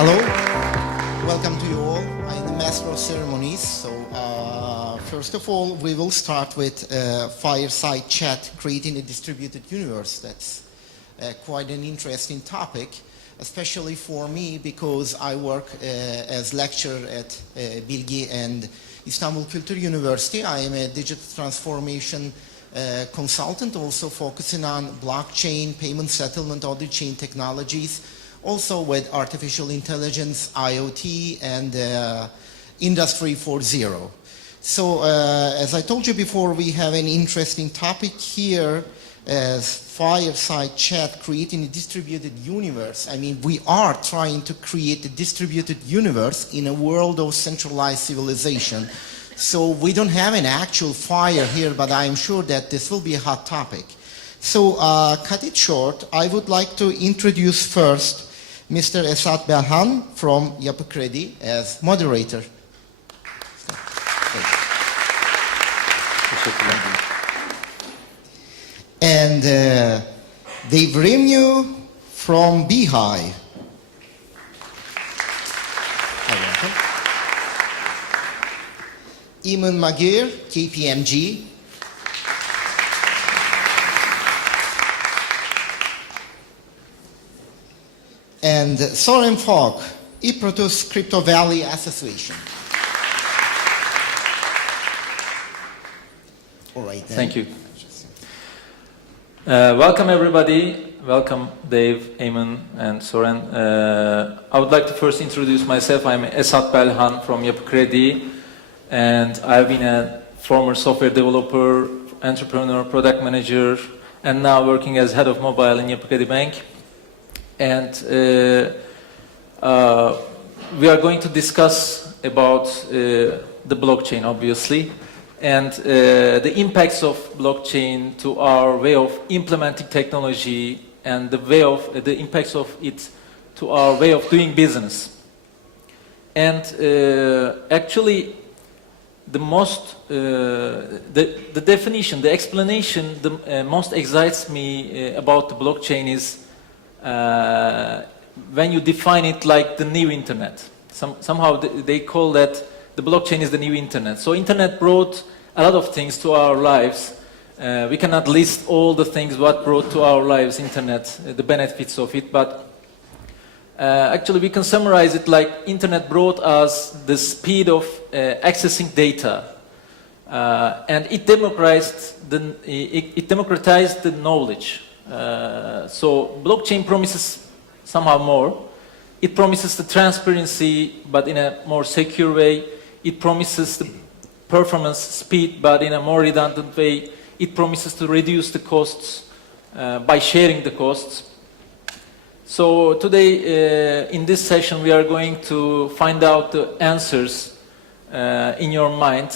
Hello, welcome to you all. I'm the Master of Ceremonies. So first of all, we will start with Fireside Chat, creating a distributed universe. That's quite an interesting topic, especially for me because I work as lecturer at Bilgi and Istanbul Kültür University. I am a digital transformation consultant, also focusing on blockchain, payment settlement, audit chain technologies, also with artificial intelligence, IoT, and Industry 4.0. So as I told you before, we have an interesting topic here as Fireside Chat, creating a distributed universe. I mean, we are trying to create a distributed universe in a world of centralized civilization. So we don't have an actual fire here, but I'm sure that this will be a hot topic. So cut it short, I would like to introduce first Mr. Esat Belhan from Yapı Kredi as moderator. And Dave Remyu from Beehive. Eamon Magir, KPMG. And Soren Fogg, Iprotus Crypto Valley Association. All right, then. Thank you. Welcome everybody. Welcome Dave, Eamon, and Soren. I would like to first introduce myself. I'm Esat Belhan from Yapı Kredi, and I've been a former software developer, entrepreneur, product manager, and now working as head of mobile in Yapı Kredi Bank. And we are going to discuss about the blockchain, obviously, and the impacts of blockchain to our way of implementing technology and the impacts of it to our way of doing business. And actually, the most the definition, the explanation, the most excites me about the blockchain is when you define it like the new internet. Somehow they call that the blockchain is the new internet. So internet brought a lot of things to our lives. We cannot list all the things what brought to our lives internet, the benefits of it, but actually we can summarize it like internet brought us the speed of accessing data, and it democratized the knowledge. So blockchain promises somehow more. It promises the transparency, but in a more secure way. It promises the performance speed, but in a more redundant way. It promises to reduce the costs by sharing the costs. So today, in this session, we are going to find out the answers in your mind,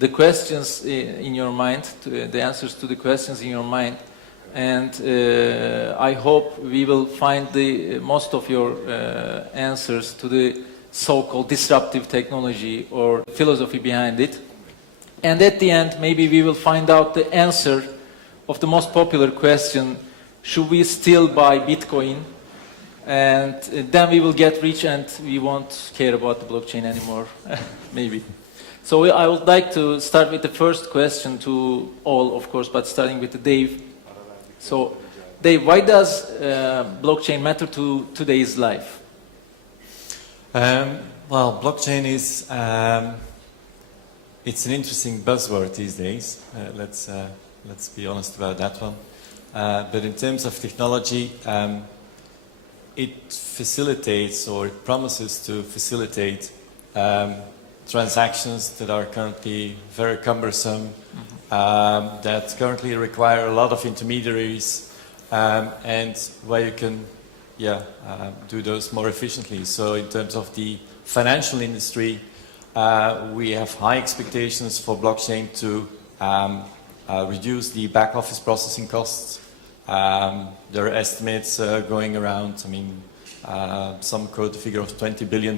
the questions in your mind, the answers to the questions in your mind, and I hope we will find the most of your answers to the so-called disruptive technology or philosophy behind it. And at the end, maybe we will find out the answer of the most popular question: should we still buy Bitcoin? And then we will get rich and we won't care about the blockchain anymore, maybe. So I would like to start with the first question to all, of course, but starting with Dave. So, Dave, why does blockchain matter to today's life? Well, blockchain is, it's an interesting buzzword these days. Let's be honest about that one. But in terms of technology, it facilitates, or it promises to facilitate transactions that are currently very cumbersome, that currently require a lot of intermediaries, and where you can do those more efficiently. So in terms of the financial industry, we have high expectations for blockchain to reduce the back office processing costs. There are estimates going around. I mean, some quote a figure of $20 billion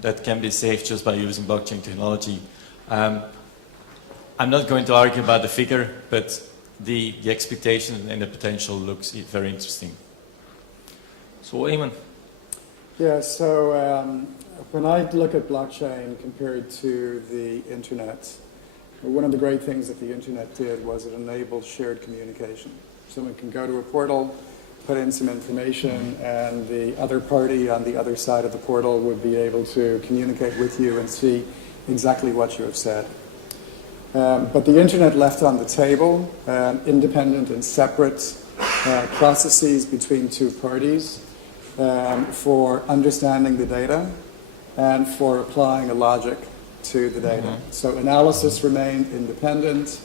that can be saved just by using blockchain technology. I'm not going to argue about the figure, but the expectation and the potential looks very interesting. So, Eamon. Yeah, so when I look at blockchain compared to the internet, one of the great things that the internet did was it enabled shared communication. Someone can go to a portal, put in some information, and the other party on the other side of the portal would be able to communicate with you and see exactly what you have said. But the internet left on the table independent and separate processes between two parties for understanding the data and for applying a logic to the data. So analysis remained independent.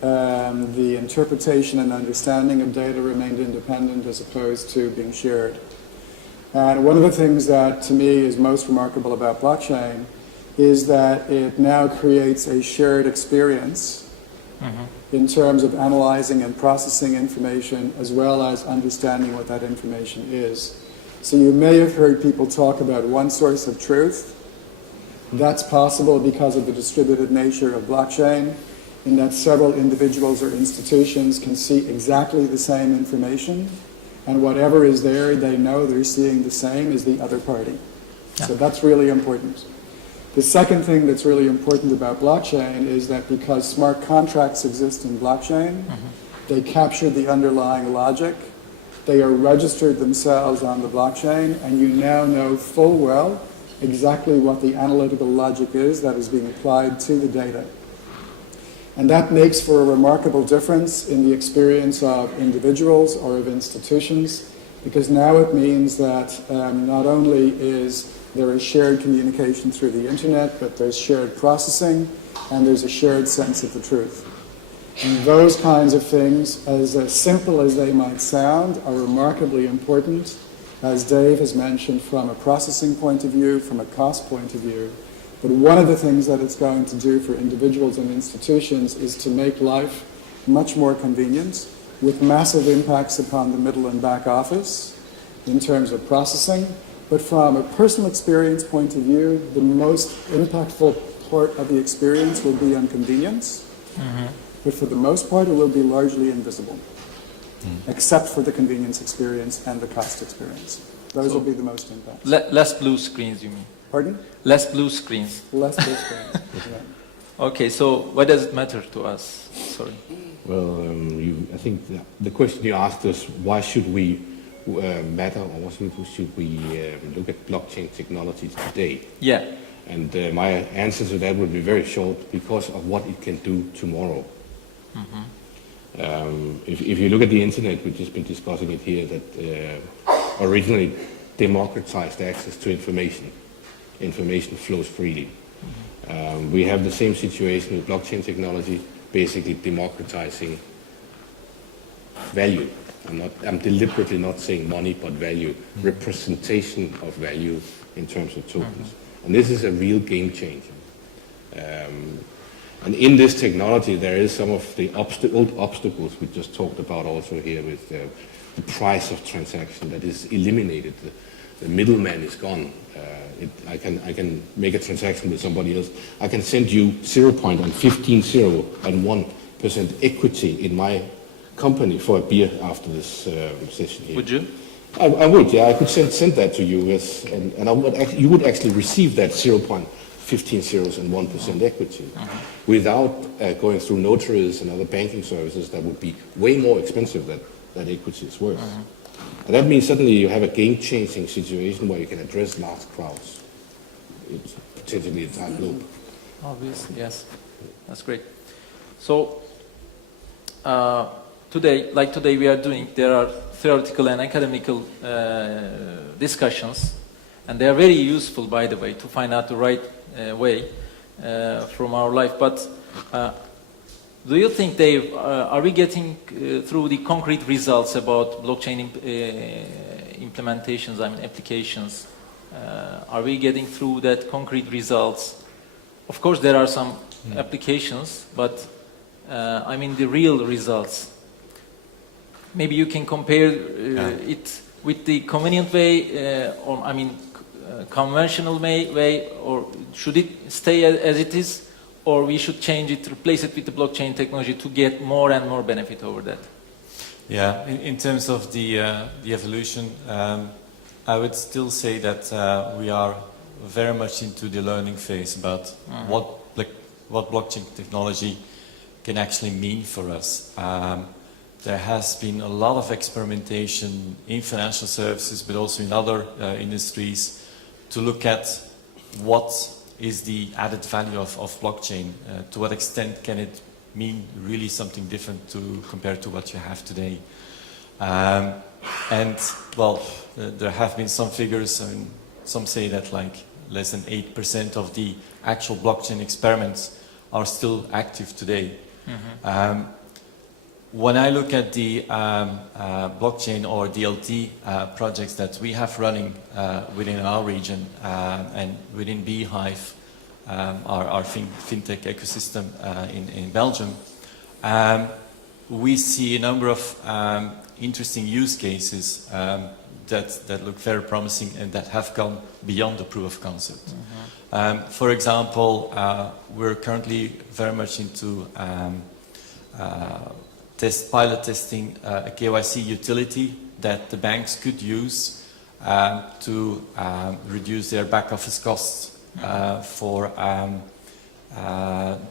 The interpretation and understanding of data remained independent as opposed to being shared. And one of the things that to me is most remarkable about blockchain is that it now creates a shared experience in terms of analyzing and processing information as well as understanding what that information is. So you may have heard people talk about one source of truth. That's possible because of the distributed nature of blockchain, in that several individuals or institutions can see exactly the same information, and whatever is there, they know they're seeing the same as the other party. Yeah. So that's really important. The second thing that's really important about blockchain is that because smart contracts exist in blockchain, they capture the underlying logic, they are registered themselves on the blockchain, and you now know full well exactly what the analytical logic is that is being applied to the data. And that makes for a remarkable difference in the experience of individuals or of institutions, because now it means that not only is there a shared communication through the internet, but there's shared processing, and there's a shared sense of the truth. And those kinds of things, as simple as they might sound, are remarkably important, as Dave has mentioned, from a processing point of view, from a cost point of view. But one of the things that it's going to do for individuals and institutions is to make life much more convenient, with massive impacts upon the middle and back office in terms of processing. But from a personal experience point of view, the most impactful part of the experience will be on convenience. But for the most part, it will be largely invisible, except for the convenience experience and the cost experience. Those will be the most impact. Less blue screens, you mean? Pardon? Less blue screens. Less blue screens, yeah. Okay, so why does it matter to us? Sorry. Well, I think the question you asked us, why should we matter, or why should we look at blockchain technologies today? Yeah. And my answer to that would be very short, because of what it can do tomorrow. If you look at the internet, we've just been discussing it here, that originally democratized access to information. Information flows freely. We have the same situation with blockchain technology, basically democratizing value. I'm deliberately not saying money, but value, representation of value in terms of tokens. And this is a real game changer. And in this technology, there is some of the old obstacles we just talked about also here, with the price of transaction that is eliminated. The middleman is gone. I can make a transaction with somebody else. I can send you 0.150 equity in my company for a beer after this session here. Would you? I would, yeah. I could send that to you, yes, and you would actually receive that 0.151% equity without going through notaries and other banking services that would be way more expensive than that equity is worth. And that means suddenly you have a game-changing situation where you can address large crowds. It's potentially a time loop. Obviously, yes. That's great. So, today we are doing, there are theoretical and academical discussions, and they are very useful, by the way, to find out the right way from our life. But do you think, Dave, are we getting through the concrete results about blockchain implementations, applications? Are we getting through that concrete results? Of course, there are some applications, but the real results. Maybe you can compare it with the convenient way, conventional way, or should it stay as it is? Or we should change it, replace it with the blockchain technology to get more and more benefit over that? Yeah, in terms of the evolution, I would still say that we are very much into the learning phase about what blockchain technology can actually mean for us. There has been a lot of experimentation in financial services, but also in other industries, to look at what is the added value of blockchain. To what extent can it mean really something different compared to what you have today? And well, there have been some figures, and some say that like less than 8% of the actual blockchain experiments are still active today. When I look at the blockchain or DLT projects that we have running within our region and within Beehive, our fintech ecosystem in Belgium, we see a number of interesting use cases that look very promising and that have gone beyond the proof of concept. For example, we're currently very much into pilot testing a KYC utility that the banks could use to reduce their back office costs for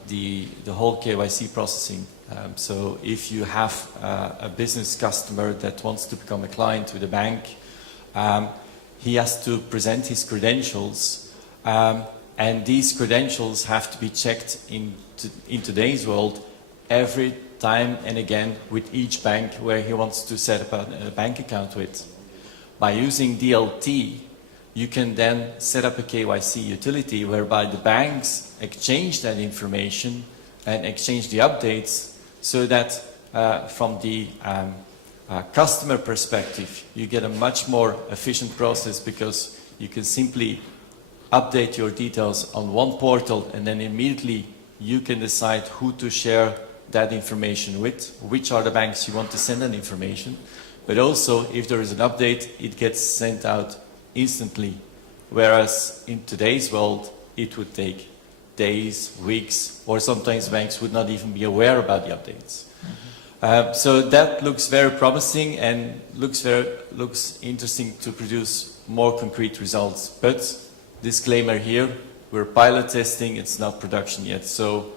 the whole KYC processing. So if you have a business customer that wants to become a client with a bank, he has to present his credentials, and these credentials have to be checked in today's world every time and again with each bank where he wants to set up a bank account with. By using DLT, you can then set up a KYC utility whereby the banks exchange that information and exchange the updates, so that from the customer perspective, you get a much more efficient process, because you can simply update your details on one portal, and then immediately you can decide who to share that information with, which are the banks you want to send that information. But also, if there is an update, it gets sent out instantly. Whereas in today's world, it would take days, weeks, or sometimes banks would not even be aware about the updates. So that looks very promising and looks interesting to produce more concrete results. But disclaimer here, we're pilot testing, it's not production yet. So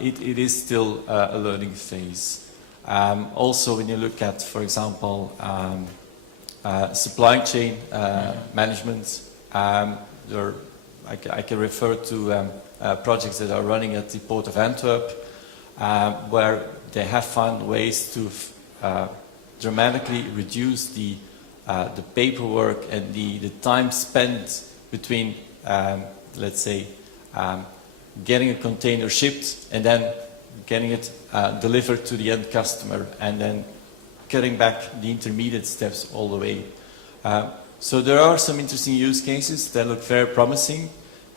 it is still a learning phase. Also, when you look at, for example, supply chain management, I can refer to projects that are running at the Port of Antwerp, where they have found ways to dramatically reduce the paperwork and the time spent between, let's say, getting a container shipped and then getting it delivered to the end customer, and then cutting back the intermediate steps all the way. So there are some interesting use cases that look very promising,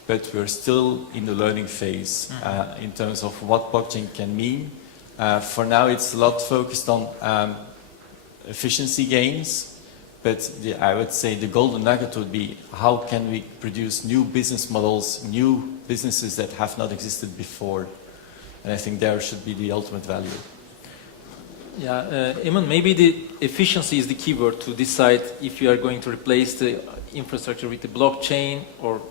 but we're still in the learning phase in terms of what blockchain can mean. For now, it's a lot focused on efficiency gains, but I would say the golden nugget would be, how can we produce new business models, new businesses that have not existed before? And I think there should be the ultimate value. Yeah, Eamon, maybe the efficiency is the keyword to decide if you are going to replace the infrastructure with the blockchain, or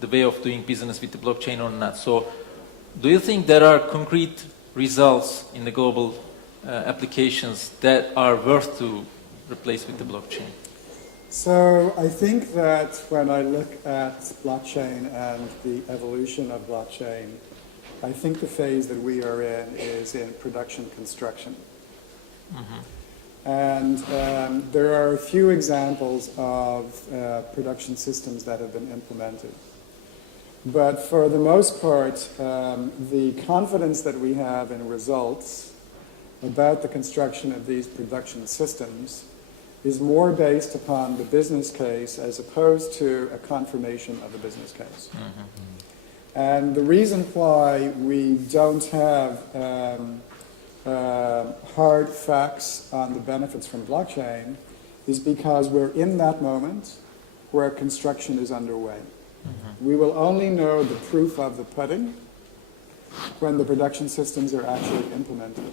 the way of doing business with the blockchain or not. So do you think there are concrete results in the global applications that are worth to replace with the blockchain? So I think that when I look at blockchain and the evolution of blockchain, I think the phase that we are in is in production construction. And there are a few examples of production systems that have been implemented. But for the most part, the confidence that we have in results about the construction of these production systems is more based upon the business case as opposed to a confirmation of a business case. And the reason why we don't have hard facts on the benefits from blockchain is because we're in that moment where construction is underway. We will only know the proof of the pudding when the production systems are actually implemented.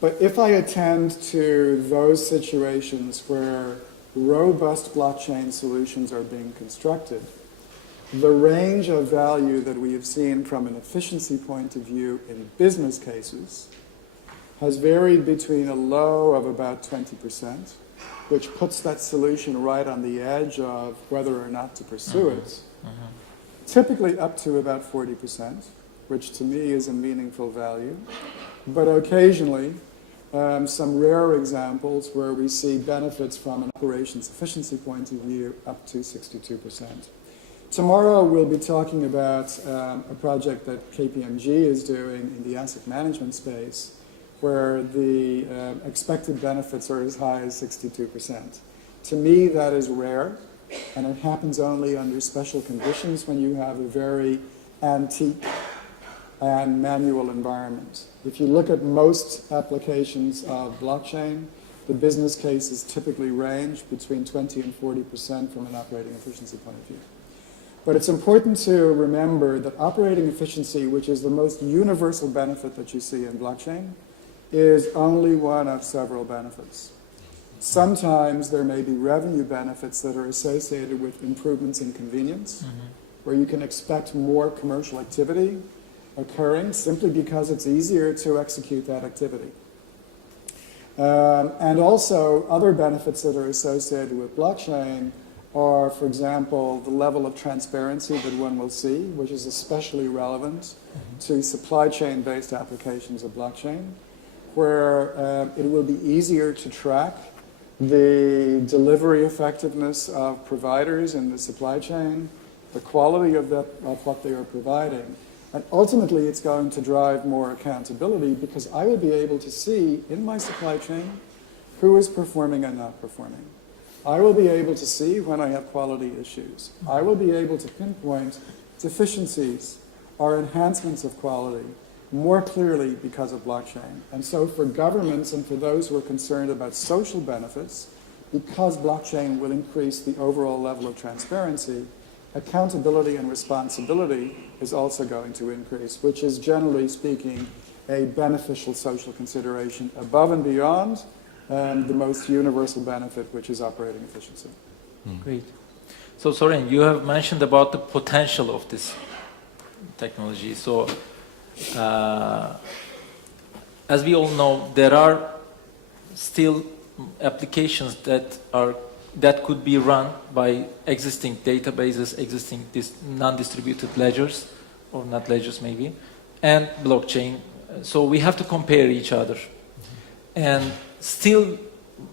But if I attend to those situations where robust blockchain solutions are being constructed, the range of value that we have seen from an efficiency point of view in business cases has varied between a low of about 20%, which puts that solution right on the edge of whether or not to pursue it, typically up to about 40%, which to me is a meaningful value, but occasionally some rare examples where we see benefits from an operations efficiency point of view up to 62%. Tomorrow we'll be talking about a project that KPMG is doing in the asset management space where the expected benefits are as high as 62%. To me that is rare, and it happens only under special conditions when you have a very antique and manual environment. If you look at most applications of blockchain, the business cases typically range between 20 and 40% from an operating efficiency point of view. But it's important to remember that operating efficiency, which is the most universal benefit that you see in blockchain, is only one of several benefits. Sometimes there may be revenue benefits that are associated with improvements in convenience, where you can expect more commercial activity occurring simply because it's easier to execute that activity. And also other benefits that are associated with blockchain are, for example, the level of transparency that one will see, which is especially relevant to supply chain-based applications of blockchain, where it will be easier to track the delivery effectiveness of providers in the supply chain, the quality of what they are providing. And ultimately, it's going to drive more accountability because I will be able to see in my supply chain who is performing and not performing. I will be able to see when I have quality issues. I will be able to pinpoint deficiencies or enhancements of quality more clearly because of blockchain. And so for governments and for those who are concerned about social benefits, because blockchain will increase the overall level of transparency, accountability and responsibility is also going to increase, which is generally speaking a beneficial social consideration above and beyond the most universal benefit, which is operating efficiency. Great. So Soren, you have mentioned about the potential of this technology. So as we all know, there are still applications that could be run by existing databases, existing non-distributed ledgers, or not ledgers maybe, and blockchain. So we have to compare each other. And still,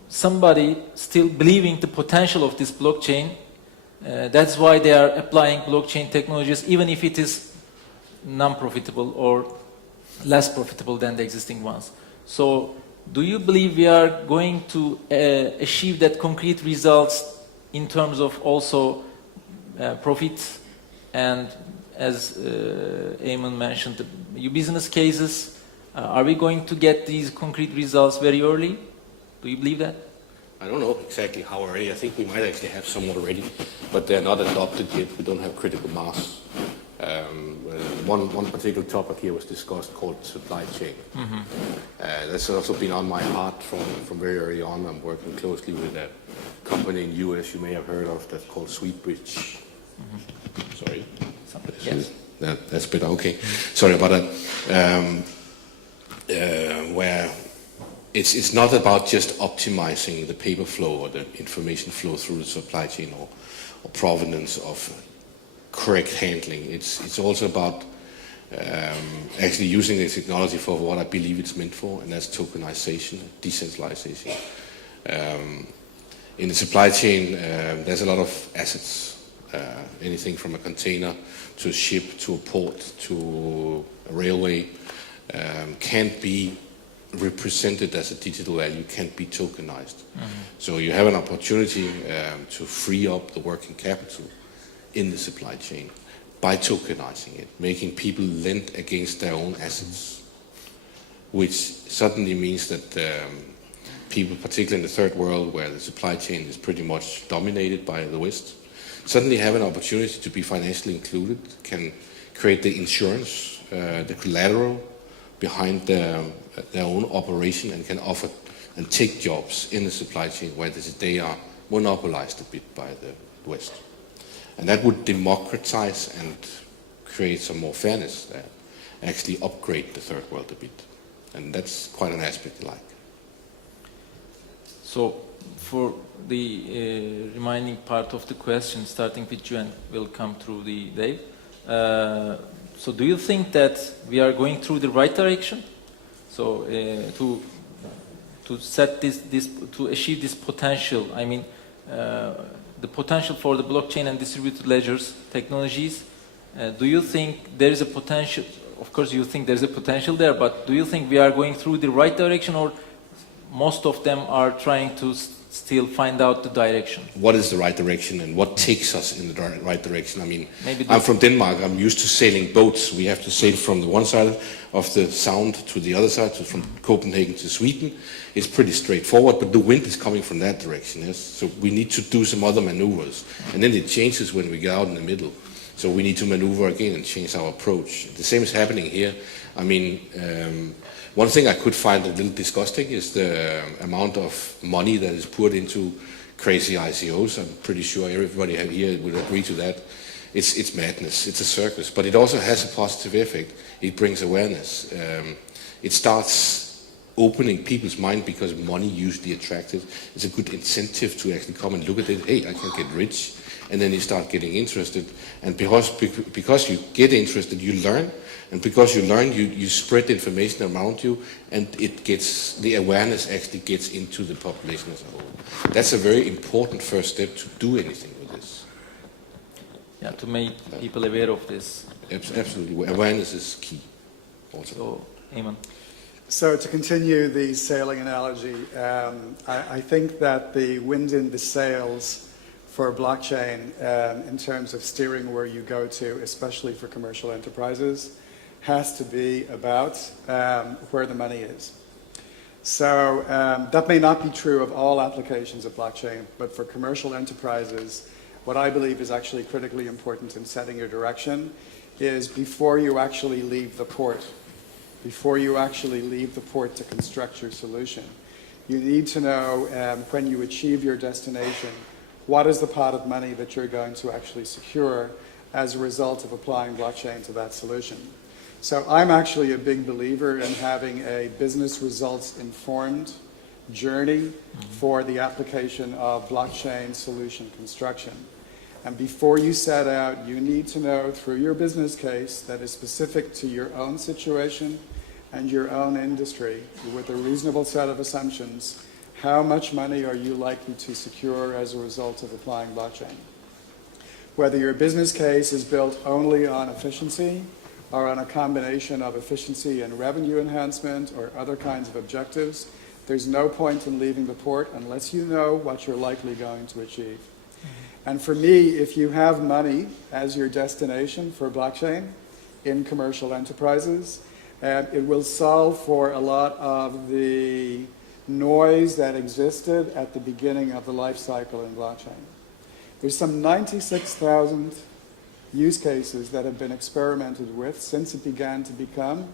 somebody still believing the potential of this blockchain, that's why they are applying blockchain technologies, even if it is non-profitable or less profitable than the existing ones. So do you believe we are going to achieve that concrete results in terms of also profit and, as Eamon mentioned, your business cases? Are we going to get these concrete results very early? Do you believe that? I don't know exactly how early. I think we might actually have some already, but they're not adopted yet. We don't have critical mass. One particular topic here was discussed called supply chain. That's also been on my heart from very early on. I'm working closely with a company in the US you may have heard of that's called Sweetbridge. Sorry. Yes. That's better. Okay. Sorry about that. Where it's not about just optimizing the paper flow or the information flow through the supply chain or provenance of correct handling. It's also about actually using the technology for what I believe it's meant for, and that's tokenization, decentralization. In the supply chain, there's a lot of assets. Anything from a container to a ship to a port to a railway can't be represented as a digital value, can't be tokenized. So you have an opportunity to free up the working capital in the supply chain by tokenizing it, making people lend against their own assets, which suddenly means that people, particularly in the third world where the supply chain is pretty much dominated by the West, suddenly have an opportunity to be financially included, can create the insurance, the collateral behind their own operation, and can offer and take jobs in the supply chain where they are monopolized a bit by the West. And that would democratize and create some more fairness there, actually upgrade the third world a bit. And that's quite an aspect I like. So, for the remaining part of the question, starting with you and will come through the Dave. So, do you think that we are going through the right direction? So, to set this to achieve this potential, I mean, the potential for the blockchain and distributed ledgers technologies. Do you think there is a potential? Of course, you think there's a potential there, but do you think we are going through the right direction, or most of them are trying to still find out the direction? What is the right direction and what takes us in the right direction? I mean, Maybe I'm from Denmark. I'm used to sailing boats. We have to sail from the one side of the sound to the other side, from Copenhagen to Sweden. It's pretty straightforward, but the wind is coming from that direction, yes? So we need to do some other maneuvers. And then it changes when we get out in the middle. So we need to maneuver again and change our approach. The same is happening here. I mean, one thing I could find a little disgusting is the amount of money that is put into crazy ICOs. I'm pretty sure everybody here would agree to that. It's madness. It's a circus. But it also has a positive effect. It brings awareness. It starts opening people's mind because money usually attractive. It's a good incentive to actually come and look at it. Hey, I can get rich. And then you start getting interested. And because you get interested, you learn. And because you learn, you spread information around you, and the awareness actually gets into the population as a whole. That's a very important first step to do anything with this. Yeah, to make people aware of this. Absolutely. Awareness is key also. So, Eamon. So to continue the sailing analogy, I think that the wind in the sails for blockchain in terms of steering where you go to, especially for commercial enterprises, has to be about where the money is. So that may not be true of all applications of blockchain, but for commercial enterprises, what I believe is actually critically important in setting your direction is before you actually leave the port, to construct your solution, you need to know when you achieve your destination, what is the pot of money that you're going to actually secure as a result of applying blockchain to that solution. So I'm actually a big believer in having a business results informed journey for the application of blockchain solution construction. And before you set out, you need to know through your business case that is specific to your own situation and your own industry with a reasonable set of assumptions. How much money are you likely to secure as a result of applying blockchain? Whether your business case is built only on efficiency or on a combination of efficiency and revenue enhancement or other kinds of objectives, there's no point in leaving the port unless you know what you're likely going to achieve. And for me, if you have money as your destination for blockchain in commercial enterprises, it will solve for a lot of the noise that existed at the beginning of the life cycle in blockchain. There's some 96,000 use cases that have been experimented with since it began to become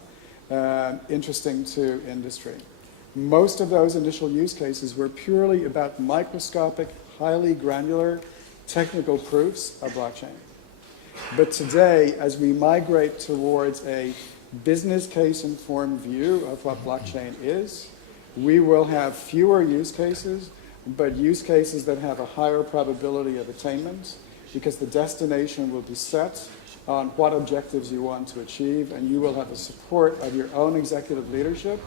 interesting to industry. Most of those initial use cases were purely about microscopic, highly granular technical proofs of blockchain. But today, as we migrate towards a business case informed view of what blockchain is, we will have fewer use cases, but use cases that have a higher probability of attainment because the destination will be set on what objectives you want to achieve, and you will have the support of your own executive leadership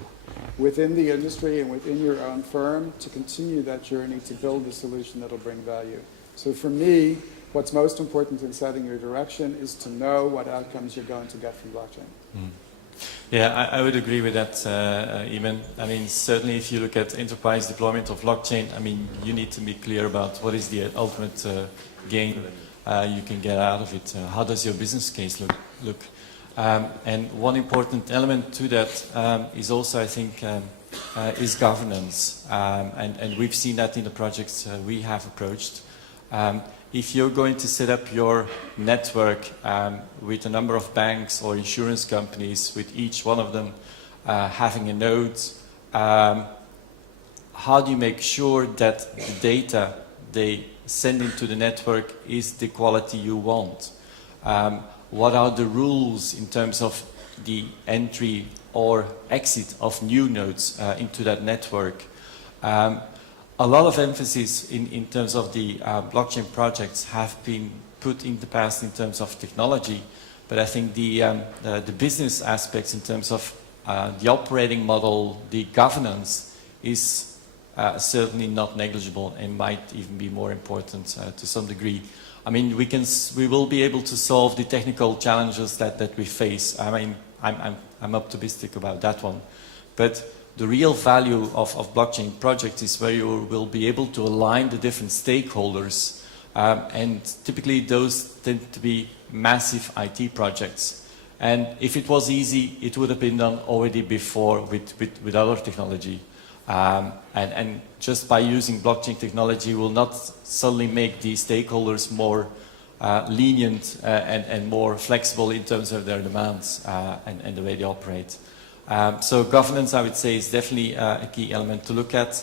within the industry and within your own firm to continue that journey to build the solution that will bring value. So for me, what's most important in setting your direction is to know what outcomes you're going to get from blockchain. Mm. Yeah, I would agree with that, Eamon. I mean, certainly if you look at enterprise deployment of blockchain, I mean, you need to be clear about what is the ultimate gain you can get out of it. How does your business case look? And one important element to that is also, I think, is governance. And we've seen that in the projects we have approached. If you're going to set up your network with a number of banks or insurance companies, with each one of them having a node, how do you make sure that the data they send into the network is the quality you want? What are the rules in terms of the entry or exit of new nodes into that network? A lot of emphasis in terms of the blockchain projects have been put in the past in terms of technology, but I think the business aspects in terms of the operating model, the governance is certainly not negligible and might even be more important to some degree. I mean, we will be able to solve the technical challenges that we face. I mean, I'm optimistic about that one, but the real value of blockchain projects is where you will be able to align the different stakeholders, and typically those tend to be massive IT projects. And if it was easy, it would have been done already before with other technology. And just by using blockchain technology will not suddenly make the stakeholders more lenient and more flexible in terms of their demands and the way they operate. So governance, I would say, is definitely a key element to look at,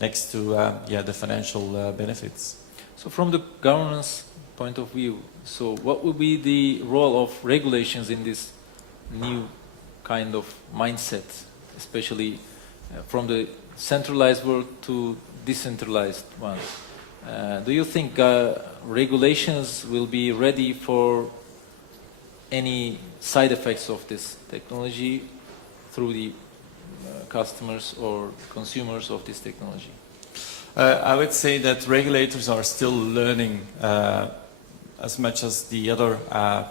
next to the financial benefits. So from the governance point of view, so what would be the role of regulations in this new kind of mindset, especially from the centralized world to decentralized one? Do you think regulations will be ready for any side effects of this technology through the customers or consumers of this technology? I would say that regulators are still learning as much as the other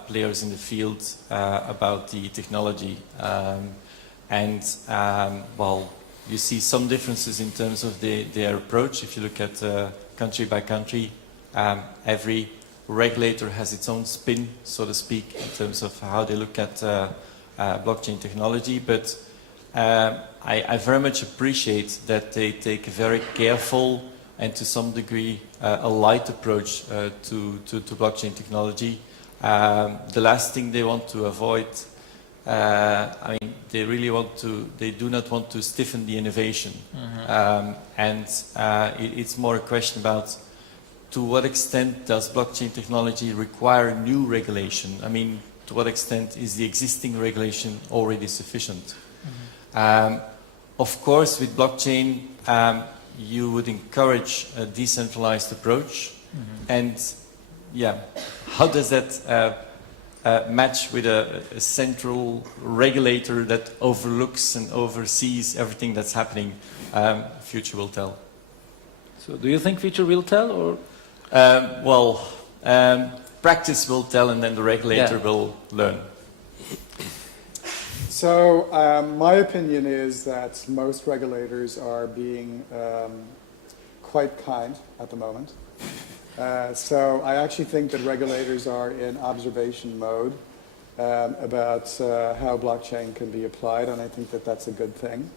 players in the field about the technology. Well, you see some differences in terms of their approach. If you look at country by country, every regulator has its own spin, so to speak, in terms of how they look at blockchain technology. But I very much appreciate that they take a very careful and to some degree a light approach to blockchain technology. The last thing they want to avoid, I mean, they do not want to stiffen the innovation. It's more a question about to what extent does blockchain technology require new regulation? I mean, to what extent is the existing regulation already sufficient? Of course, with blockchain, you would encourage a decentralized approach. And yeah, how does that match with a central regulator that overlooks and oversees everything that's happening? Future will tell. So do you think future will tell, or? Practice will tell, and then the regulator will learn. So my opinion is that most regulators are being quite kind at the moment. So I actually think that regulators are in observation mode about how blockchain can be applied, and I think that that's a good thing.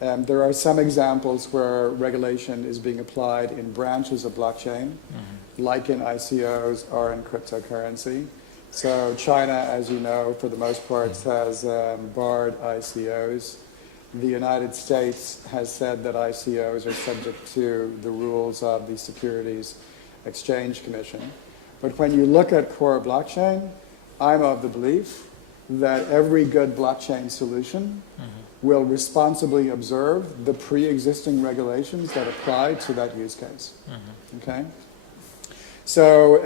There are some examples where regulation is being applied in branches of blockchain, like in ICOs or in cryptocurrency. So China, as you know, for the most part, has barred ICOs. The United States has said that ICOs are subject to the rules of the Securities Exchange Commission. But when you look at core blockchain, I'm of the belief that every good blockchain solution will responsibly observe the pre-existing regulations that apply to that use case. Okay? So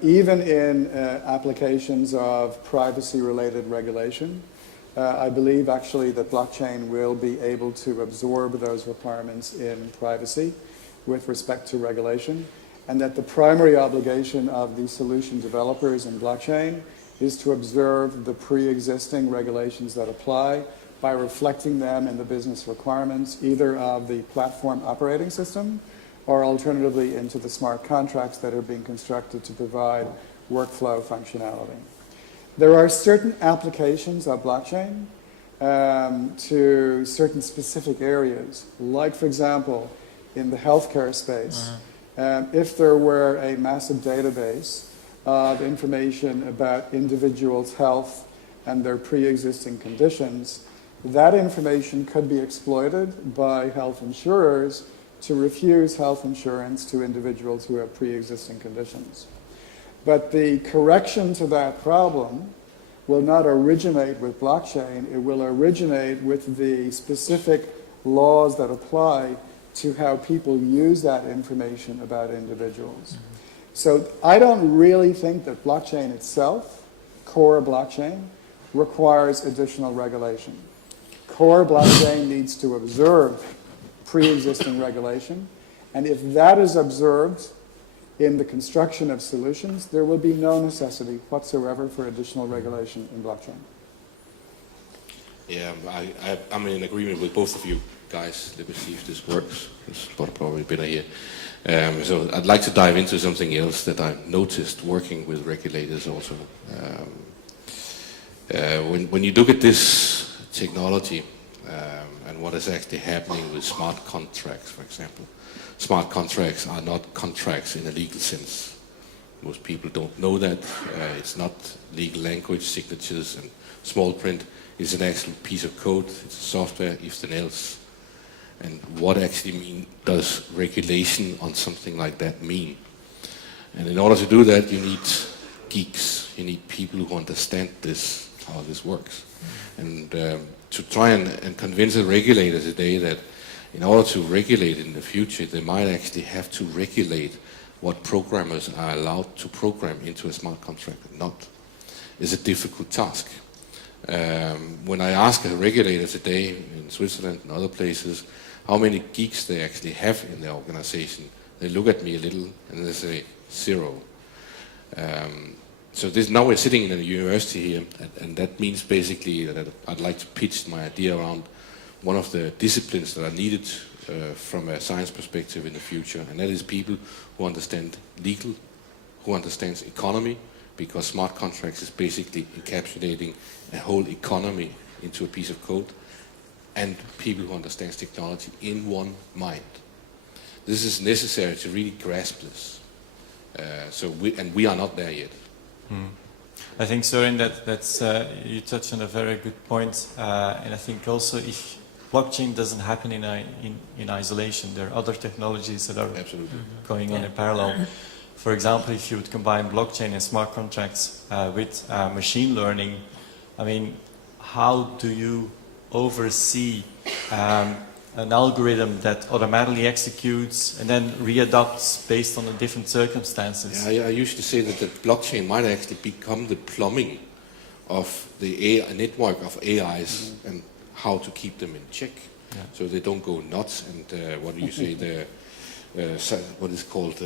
even in applications of privacy-related regulation, I believe actually that blockchain will be able to absorb those requirements in privacy with respect to regulation, and that the primary obligation of the solution developers in blockchain is to observe the pre-existing regulations that apply by reflecting them in the business requirements, either of the platform operating system or alternatively into the smart contracts that are being constructed to provide workflow functionality. There are certain applications of blockchain to certain specific areas, like, for example, in the healthcare space. If there were a massive database of information about individuals' health and their pre-existing conditions, that information could be exploited by health insurers to refuse health insurance to individuals who have pre-existing conditions. But the correction to that problem will not originate with blockchain. It will originate with the specific laws that apply to how people use that information about individuals. So I don't really think that blockchain itself, core blockchain, requires additional regulation. Core blockchain needs to observe pre-existing regulation, and if that is observed in the construction of solutions, there will be no necessity whatsoever for additional regulation in blockchain. Yeah, I'm in agreement with both of you guys. Let me see if this works. It's probably better here. So I'd like to dive into something else that I've noticed working with regulators also. When you look at this technology and what is actually happening with smart contracts, for example, smart contracts are not contracts in a legal sense. Most people don't know that. It's not legal language, signatures and small print. It's an actual piece of code. It's software, if then else. And what actually does regulation on something like that mean? And in order to do that, you need geeks. You need people who understand this, how this works. And to try and convince a regulator today that in order to regulate in the future, they might actually have to regulate what programmers are allowed to program into a smart contract or not, is a difficult task. When I ask a regulator today in Switzerland and other places how many geeks they actually have in their organization, they look at me a little and they say 0. So now we're sitting in a university here, and that means basically that I'd like to pitch my idea around one of the disciplines that are needed from a science perspective in the future, and that is people who understand legal, who understands economy, because smart contracts is basically encapsulating a whole economy into a piece of code, and people who understands technology in one mind. This is necessary to really grasp this. We are not there yet. I think, Søren, that's you touched on a very good point, and I think also if blockchain doesn't happen in isolation, there are other technologies that are Absolutely. going on in parallel. For example, if you would combine blockchain and smart contracts with machine learning, I mean, how do you oversee an algorithm that automatically executes and then readapts based on the different circumstances? Yeah, I usually say that the blockchain might actually become the plumbing of the AI, network of AIs and how to keep them in check, so they don't go nuts and what do you say, what is called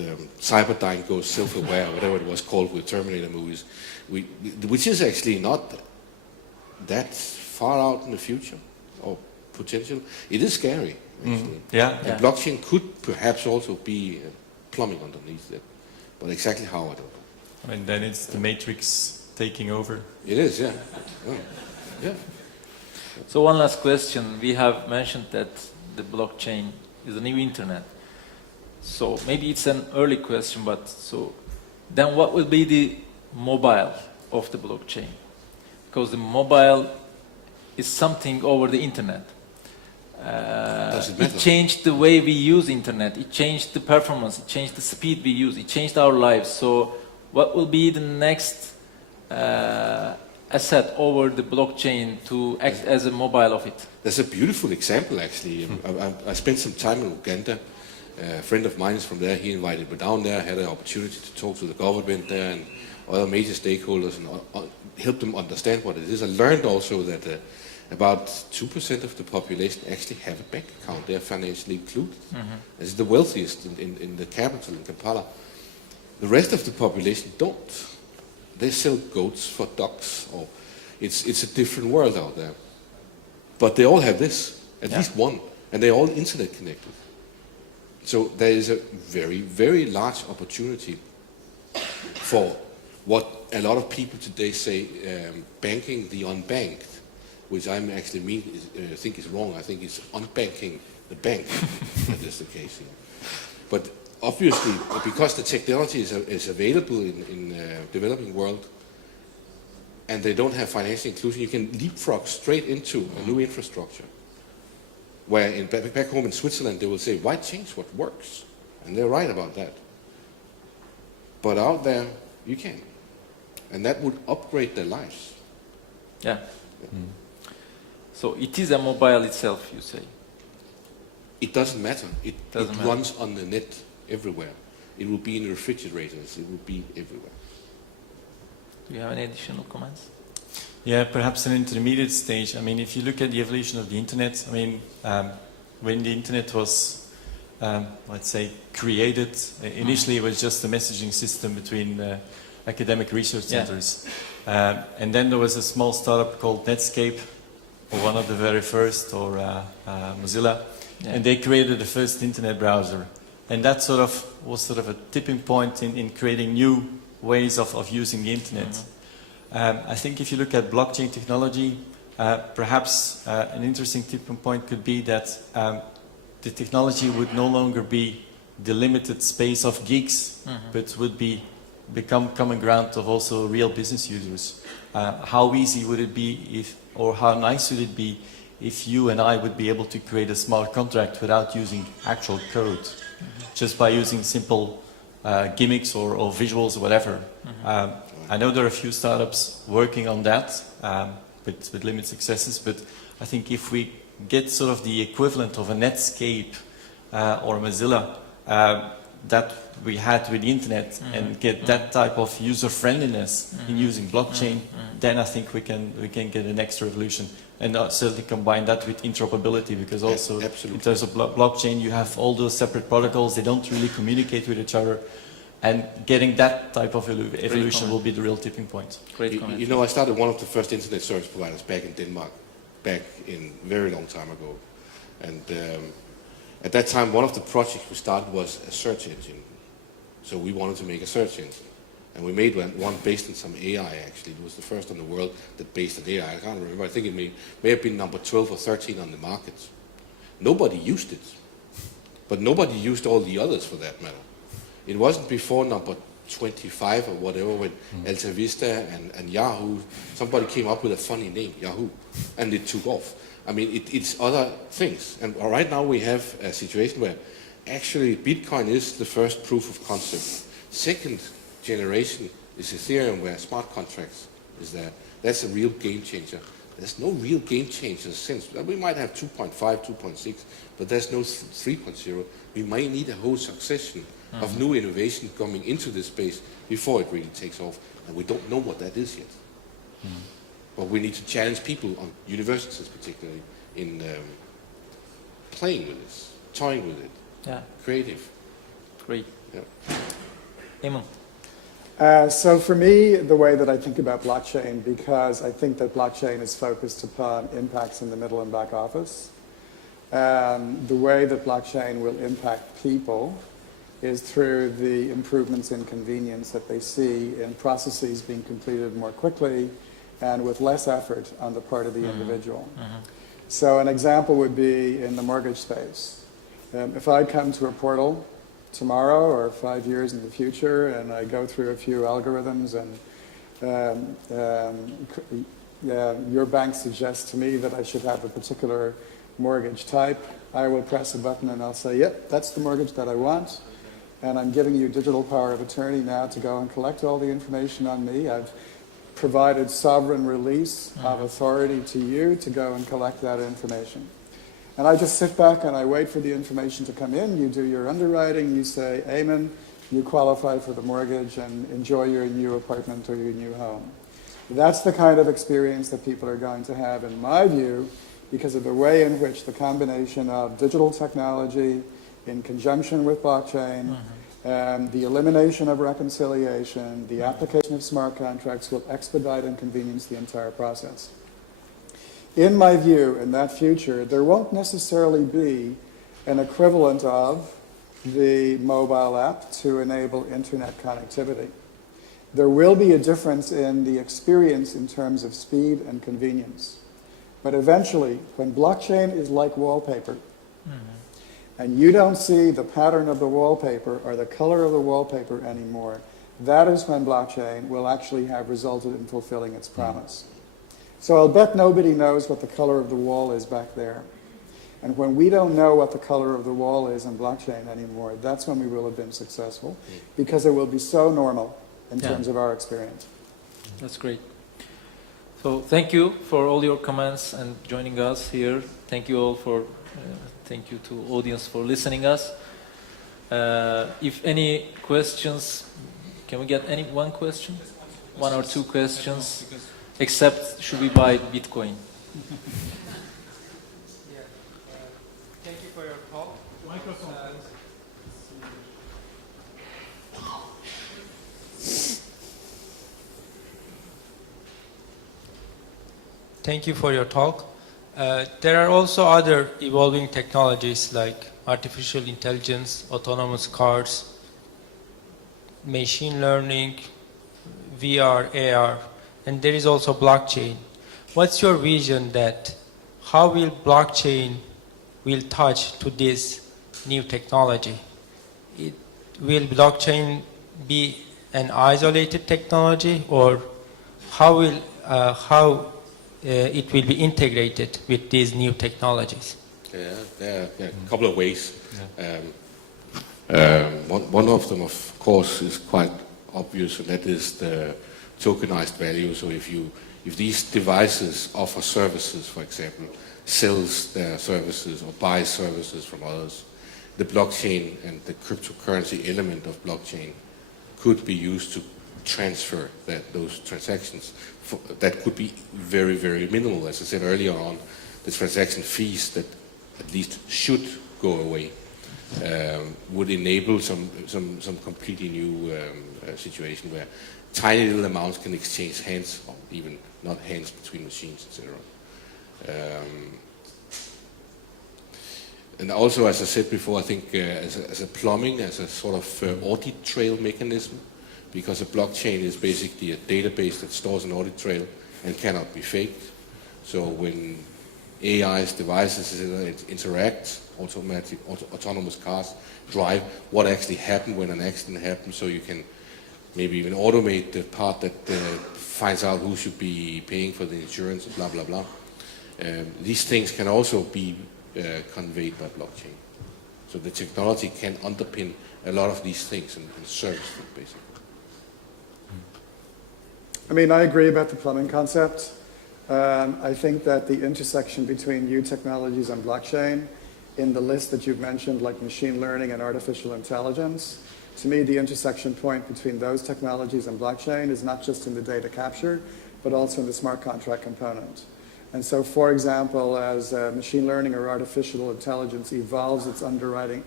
Cyberdyne goes self-aware, whatever it was called with Terminator movies, which is actually not that far out in the future or potential. It is scary, actually. And blockchain could perhaps also be plumbing underneath that, but exactly how, I don't know. I mean, then it's the matrix taking over. It is, yeah. Yeah. So one last question. We have mentioned that the blockchain is the new internet. So maybe it's an early question, but so then what will be the mobile of the blockchain? Because the mobile is something over the internet. It changed the way we use internet. It changed the performance. It changed the speed we use. It changed our lives. So what will be the next asset over the blockchain to act as a mobile of it? That's a beautiful example, actually. I spent some time in Uganda. A friend of mine is from there. He invited me down there. I had an opportunity to talk to the government there and other major stakeholders and help them understand what it is. I learned also that about 2% of the population actually have a bank account. They are financially included. It's the wealthiest in the capital, in Kampala. The rest of the population don't. They sell goats for ducks, or it's a different world out there. But they all have this, at least one, and they're all internet connected. So there is a very, very large opportunity for what a lot of people today say, banking the unbanked, which I actually think is wrong. I think it's unbanking the bank. That is the case here. But obviously, because the technology is available in developing world, and they don't have financial inclusion, you can leapfrog straight into a new infrastructure, Where back home in Switzerland, they will say, why change what works? And they're right about that. But out there, you can. And that would upgrade their lives. Yeah. So it is a mobile itself, you say? It doesn't matter. It Doesn't matter. runs on the net everywhere. It will be in refrigerators. It will be everywhere. Do you have any additional comments? Yeah, perhaps an intermediate stage. I mean, if you look at the evolution of the internet, I mean, when the internet was, let's say, created, initially it was just a messaging system between academic research centers. And then there was a small startup called Netscape, or one of the very first, or Mozilla, and they created the first internet browser. And that sort of was sort of a tipping point in creating new ways of using the internet. I think if you look at blockchain technology, perhaps an interesting tipping point could be that the technology would no longer be the limited space of geeks, but would become common ground of also real business users. How easy would it be or how nice would it be if you and I would be able to create a smart contract without using actual code, just by using simple gimmicks or visuals or whatever. I know there are a few startups working on that with limited successes, but I think if we get sort of the equivalent of a Netscape or a Mozilla that we had with the internet and get that type of user friendliness in using blockchain, then I think we can get an extra revolution. And certainly combine that with interoperability, because also in terms of blockchain you have all those separate protocols, they don't really communicate with each other. And getting that type of evolution will be the real tipping point. Great comment. You know, I started one of the first internet service providers back in Denmark, back in a very long time ago. And at that time, one of the projects we started was a search engine. So we wanted to make a search engine. And we made one based on some AI, actually. It was the first in the world that based on AI. I can't remember. I think it may have been number 12 or 13 on the market. Nobody used it. But nobody used all the others for that matter. It wasn't before number 25 or whatever when Alta Vista and Yahoo, somebody came up with a funny name, Yahoo, and it took off. I mean, it's other things. And right now we have a situation where actually Bitcoin is the first proof of concept. Second generation is Ethereum, where smart contracts is there. That's a real game changer. There's no real game changer since. We might have 2.5, 2.6, but there's no 3.0. We might need a whole succession of new innovation coming into this space before it really takes off. And we don't know what that is yet. But we need to challenge people, on universities particularly, in playing with this, toying with it. Yeah. Creative. Great. Yeah. Eamon. So for me, the way that I think about blockchain, because I think that blockchain is focused upon impacts in the middle and back office, the way that blockchain will impact people is through the improvements in convenience that they see in processes being completed more quickly and with less effort on the part of the individual. So an example would be in the mortgage space. If I come to a portal tomorrow or 5 years in the future and I go through a few algorithms and your bank suggests to me that I should have a particular mortgage type, I will press a button and I'll say, yep, that's the mortgage that I want. And I'm giving you digital power of attorney now to go and collect all the information on me. I've provided sovereign release of authority to you to go and collect that information. And I just sit back and I wait for the information to come in. You do your underwriting, you say, amen, you qualify for the mortgage and enjoy your new apartment or your new home. That's the kind of experience that people are going to have, in my view, because of the way in which the combination of digital technology in conjunction with blockchain, the elimination of reconciliation, the application of smart contracts will expedite and convenience the entire process. In my view, in that future, there won't necessarily be an equivalent of the mobile app to enable internet connectivity. There will be a difference in the experience in terms of speed and convenience. But eventually, when blockchain is like wallpaper, and you don't see the pattern of the wallpaper or the color of the wallpaper anymore, that is when blockchain will actually have resulted in fulfilling its promise. So I'll bet nobody knows what the color of the wall is back there. And when we don't know what the color of the wall is in blockchain anymore, that's when we will have been successful, because it will be so normal in terms of our experience. That's great. So thank you for all your comments and joining us here. Thank you all for, thank you to audience for listening us. If any questions, can we get one question? One or two questions, except should we buy Bitcoin? Thank you for your talk. Thank you for your talk. There are also other evolving technologies like artificial intelligence, autonomous cars, machine learning, VR, AR, and there is also blockchain. What's your vision that how will blockchain will touch to this new technology? Will blockchain be an isolated technology, or how it will be integrated with these new technologies? Yeah, there are a couple of ways. One of them, of course, is quite obvious, and that is the tokenized value. So if these devices offer services, for example, sells their services or buys services from others, the blockchain and the cryptocurrency element of blockchain could be used to transfer those transactions. That could be very, very minimal. As I said earlier on, the transaction fees that at least should go away would enable some completely new situation where tiny little amounts can exchange hands, or even not hands, between machines, etc. And also, as I said before, I think as a plumbing, as a sort of audit trail mechanism, because a blockchain is basically a database that stores an audit trail and cannot be faked. So when AI's devices interact, autonomous cars drive, what actually happened when an accident happened, so you can maybe even automate the part that finds out who should be paying for the insurance, blah, blah, blah. These things can also be conveyed by blockchain. So the technology can underpin a lot of these things and service them, basically. I mean, I agree about the plumbing concept. I think that the intersection between new technologies and blockchain, in the list that you've mentioned, like machine learning and artificial intelligence, to me, the intersection point between those technologies and blockchain is not just in the data capture, but also in the smart contract component. And so, for example, as machine learning or artificial intelligence evolves its underlying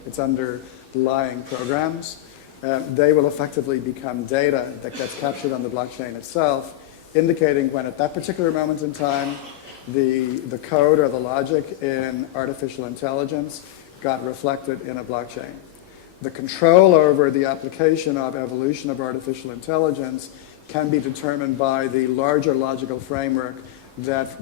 programs, they will effectively become data that gets captured on the blockchain itself, indicating when at that particular moment in time the code or the logic in artificial intelligence got reflected in a blockchain. The control over the application of evolution of artificial intelligence can be determined by the larger logical framework that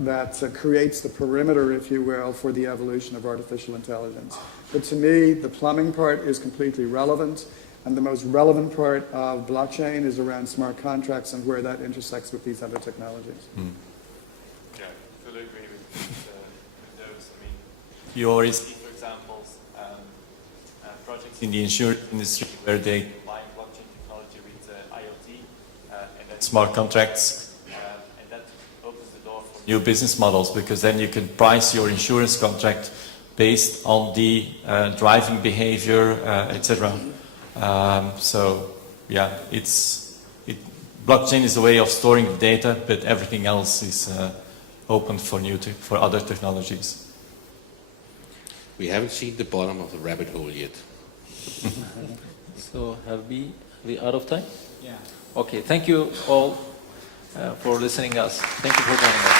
creates the perimeter, if you will, for the evolution of artificial intelligence. But to me, the plumbing part is completely relevant, and the most relevant part of blockchain is around smart contracts and where that intersects with these other technologies. Yeah, I fully agree with those. I mean, you already see, for example, projects in the insurance industry where they combine blockchain technology with IoT and then smart contracts, and that opens the door for new business models, because then you can price your insurance contract based on the driving behavior, etc. So, yeah, blockchain is a way of storing the data, but everything else is open for other technologies. We haven't seen the bottom of the rabbit hole yet. So are we out of time? Yeah. Okay, thank you all for listening us. Thank you for joining us.